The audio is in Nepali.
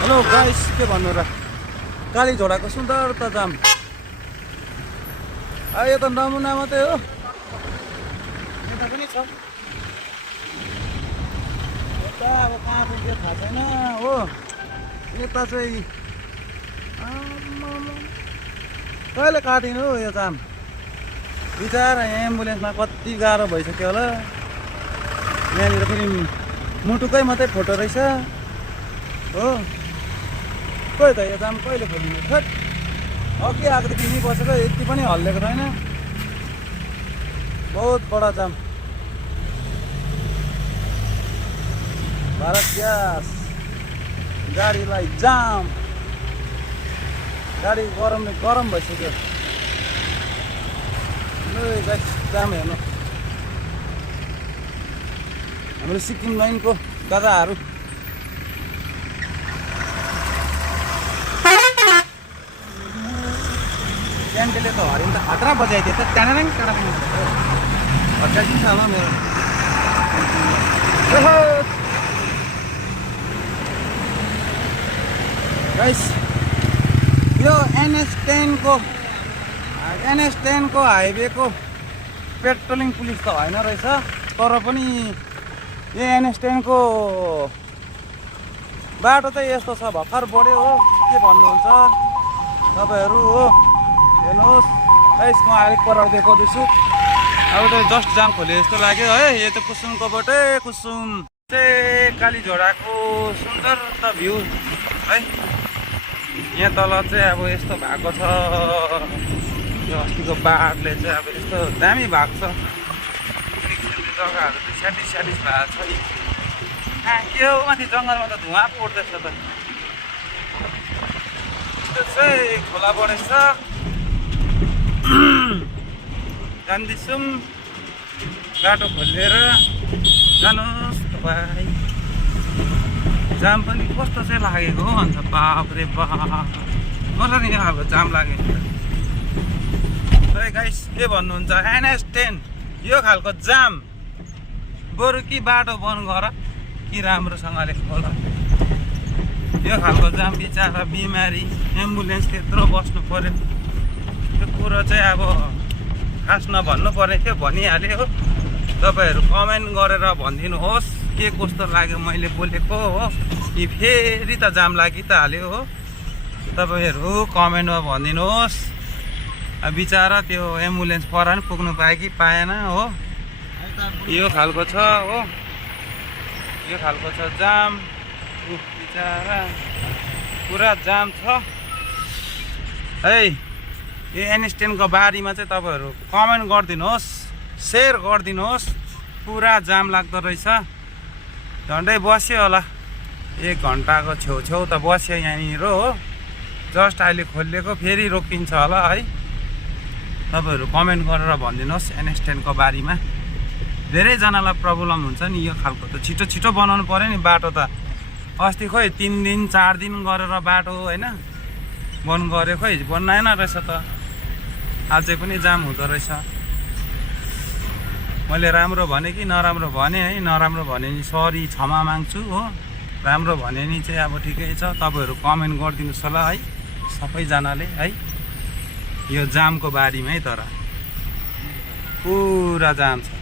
हेलो गाइस, के भन्नु र, काली झोडाको सुन्दरता जाम। यो त नमुना मात्रै हो, यता पनि छ। यता अब कहाँ पुग्यो थाहा छैन हो। यता चाहिँ कहिले काटिनु हो यो जाम। बिचरा एम्बुलेन्समा कति गाह्रो भइसक्यो होला। यहाँनिर फेरि मुटुकै मात्रै फोटो रहेछ हो। खोइ त यो जाम कहिले खोलिने। खै अघि आएकोदेखि यहीँ बसेको, यति पनि हल्लेको छैन। बहुत बडा जाम। भारत ग्यास गाडीलाई जाम। गाडी गरम भइसक्यो। जाम हेर्नु, हाम्रो सिक्किम लाइनको दादाहरू। क्यान्टेले त हरिण त खतरा बजाइदियो त। टाढा हटाइदिन्छ होला मेरो। गाइस, यो NH10 को हाइवेको पेट्रोलिङ पुलिस त होइन रहेछ, तर पनि यो NH10 को बाटो चाहिँ यस्तो छ। भर्खर बढ्यो हो। के भन्नुहुन्छ तपाईँहरू हो। हेर्नुहोस् गाइस, म अलिक पर देखाउँदैछु। अब त जस्ट जाम खोले जस्तो लाग्यो है। यो त कुसुमकोबाटै कुसुम चाहिँ काली झोडाको सुन्दरता भ्यू है। यहाँ तल चाहिँ अब यस्तो भएको छ। यो अस्तिको बाढले चाहिँ अब यस्तो दामी भएको छ। खेल्ने जग्गाहरू चाहिँ स्याटिस भएको छ नि। के हो, माथि जङ्गलमा त धुवा पो उठ्दैछ त। यस्तो चाहिँ खोला बढेछ। जान्दैछौँ, बाटो खोलेर जानुहोस् तपाईँ। जाम पनि कस्तो चाहिँ लागेको हो अन्त। बाप रे बाप, मलाई नि खालको जाम लागेको। खै गाइस, के भन्नुहुन्छ, NH10 यो खालको जाम बरु कि बाटो बन्द गर कि राम्रोसँगले खोल। यो खालको जाम बिचारा बिमारी एम्बुलेन्स त्यत्रो बस्नु पर्यो। त्यो कुरो चाहिँ अब खास नभन्नु पर्ने थियो, भनिहाल्यो हो। तपाईँहरू कमेन्ट गरेर भनिदिनुहोस् के कस्तो लाग्यो मैले बोलेको हो, कि फेरि त जाम लागि त हाल्यो हो। तपाईँहरू कमेन्टमा भनिदिनुहोस्। बिचारा त्यो एम्बुलेन्स पर नि पुग्नु पायो कि पाएन हो। यो खालको छ हो, यो खालको छ जाम। बिचारा पुरा जाम छ है। यो NH10 को बारीमा चाहिँ तपाईँहरू कमेन्ट गरिदिनुहोस्, सेयर गरिदिनुहोस्। पुरा जाम लाग्दो रहेछ। झन्डै बस्यो होला, 1 घन्टाको छेउछेउ त बस्यो यहाँनिर हो। जस्ट अहिले खोलिएको, फेरि रोकिन्छ होला है। तपाईँहरू कमेन्ट गरेर भनिदिनुहोस्। NH10 को बारीमा धेरैजनालाई प्रब्लम हुन्छ नि यो खालको त। छिटो छिटो बनाउनु पऱ्यो नि बाटो त। अस्ति खोइ 3 दिन 4 दिन गरेर बाटो होइन बन्द गऱ्यो, खोइ बनाएन रहेछ त। अझै पनि जाम हुँदो रहेछ। मैले राम्रो भने कि नराम्रो भने है। नराम्रो भने नि सरी, क्षमा माग्छु हो। राम्रो भने नि चाहिँ अब ठिकै छ। तपाईँहरू कमेन्ट गरिदिनुहोस् होला है सबैजनाले है। यो जामको बारीमै तर पुरा जाम छ।